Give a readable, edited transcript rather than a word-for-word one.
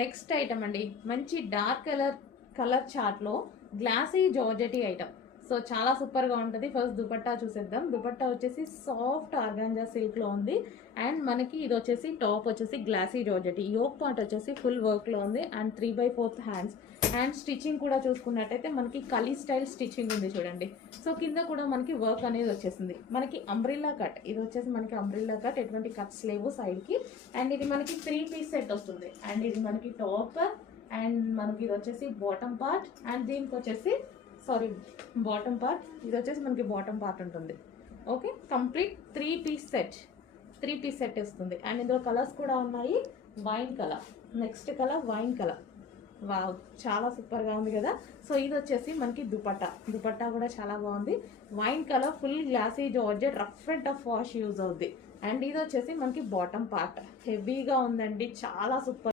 Next item అండి, మంచి dark colour చార్ట్లో గ్లాసీ జార్జెటీ ఐటమ్. సో చాలా సూపర్గా ఉంటుంది. ఫస్ట్ దుపట్టా చూసేద్దాం. దుపట్టా వచ్చేసి సాఫ్ట్ ఆర్గాంజా సిల్క్లో ఉంది. అండ్ మనకి ఇది వచ్చేసి టాప్ వచ్చేసి గ్లాసీ జార్జెటీ, యోక్ పార్ట్ వచ్చేసి ఫుల్ వర్క్లో ఉంది. And 3/4 hands. అండ్ స్టిచ్చింగ్ కూడా చూసుకున్నట్టయితే మనకి కలీ స్టైల్ స్టిచ్చింగ్ ఉంది చూడండి. సో కింద కూడా మనకి వర్క్ అనేది వచ్చేసింది. మనకి అంబ్రిల్లా కట్, ఇది వచ్చేసి మనకి అంబ్రిల్లా కట్, ఎటువంటి కట్స్ లేవు సైడ్కి. అండ్ ఇది మనకి 3 పీస్ సెట్ వస్తుంది. అండ్ ఇది మనకి టాప్, అండ్ మనకి ఇది వచ్చేసి బాటమ్ పార్ట్. అండ్ దీనికి వచ్చేసి బాటమ్ పార్ట్, ఇది వచ్చేసి మనకి బాటమ్ పార్ట్ ఉంటుంది. ఓకే, కంప్లీట్ 3 పీస్ సెట్ వస్తుంది. అండ్ ఇందులో కలర్స్ కూడా ఉన్నాయి. Wine colour, next colour wine colour. Wow, చాలా సూపర్గా ఉంది కదా. సో ఇది వచ్చేసి మనకి దుపట్టా కూడా చాలా బాగుంది. Wine colour, full glossy georgette, rough and tough wash use అవుద్ది. అండ్ ఇది వచ్చేసి మనకి బాటమ్ పార్ట్, హెవీగా ఉందండి, చాలా సూపర్.